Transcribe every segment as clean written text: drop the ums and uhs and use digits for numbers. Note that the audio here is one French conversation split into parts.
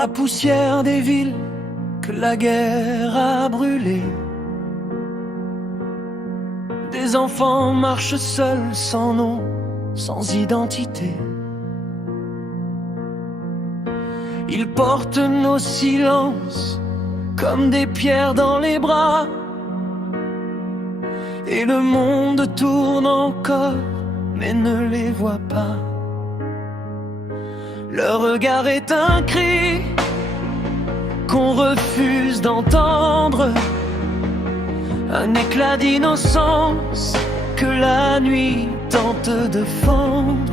la poussière des villes que la guerre a brûlées. Des enfants marchent seuls, sans nom, sans identité. Ils portent nos silences comme des pierres dans les bras. Et le monde tourne encore, mais ne les voit pas. Leur regard est un cri qu'on refuse d'entendre, un éclat d'innocence que la nuit tente de fendre.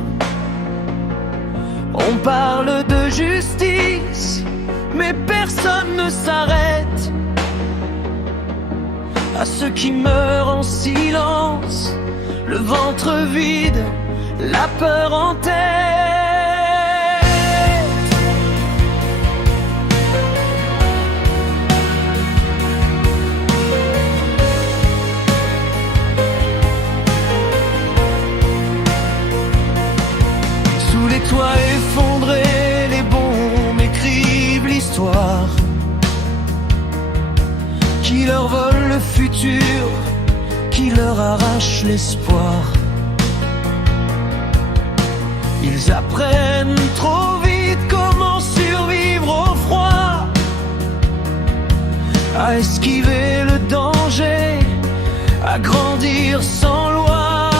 On parle de justice, mais personne ne s'arrête. À ceux qui meurent en silence, le ventre vide, la peur en tête. Sous les toits effondrés, les bombes écrivent l'histoire qui leur vole le futur, qui leur arrache l'espoir. Ils apprennent trop vite comment survivre au froid, à esquiver le danger, à grandir sans loi.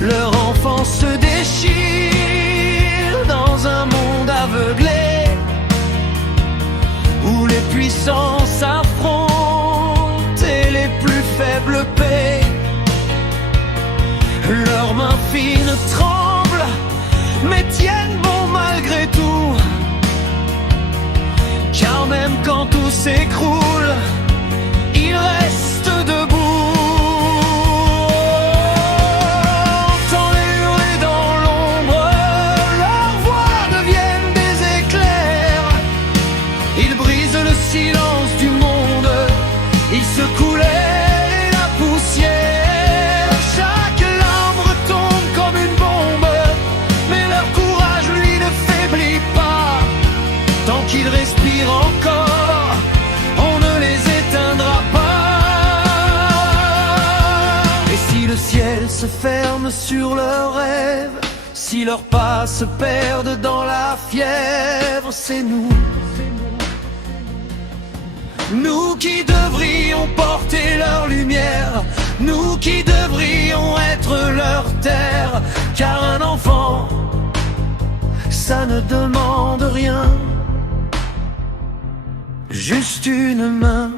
Leur enfance se déchire dans un monde aveuglé, où les puissants s'affrontent et les plus faibles paient. Leurs mains fines tremblent, mais tiennent bon malgré tout. Car même quand tout s'écroule, ils restent debout. Silence du monde, ils secouent la poussière. Chaque larme retombe comme une bombe, mais leur courage lui ne faiblit pas. Tant qu'ils respirent encore, on ne les éteindra pas. Et si le ciel se ferme sur leurs rêves, si leurs pas se perdent dans la fièvre, c'est nous. Nous qui devrions porter leur lumière, nous qui devrions être leur terre. Car un enfant, ça ne demande rien, juste une main.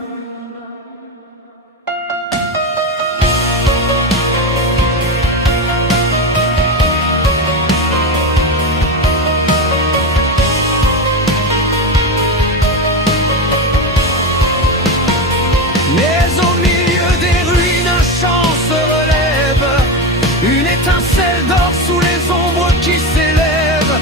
Étincelle d'or sous les ombres qui s'élèvent.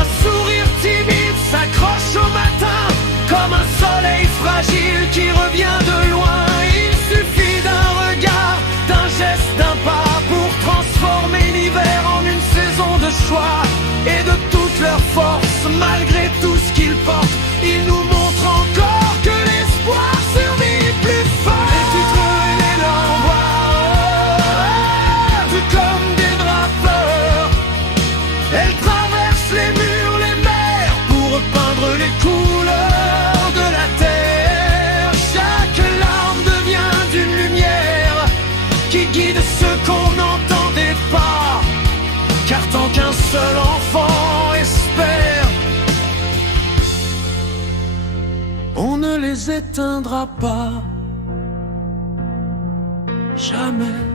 Un sourire timide s'accroche au matin, comme un soleil fragile qui revient de loin. Il suffit d'un regard, d'un geste, d'un pas pour transformer l'hiver en une saison de choix. Et de toute leur force, malgré tout ce qu'ils portent, ils nous montrent encore que l'espoir survit plus fort. Les titres et les lambeaux, tout comme des drapeurs, elles traversent les murs, les mers, pour repeindre les couleurs de la terre. Chaque larme devient d'une lumière qui guide ceux qu'on n'entendait pas. Car tant qu'un seul enfant espère, on ne les éteindra pas, jamais.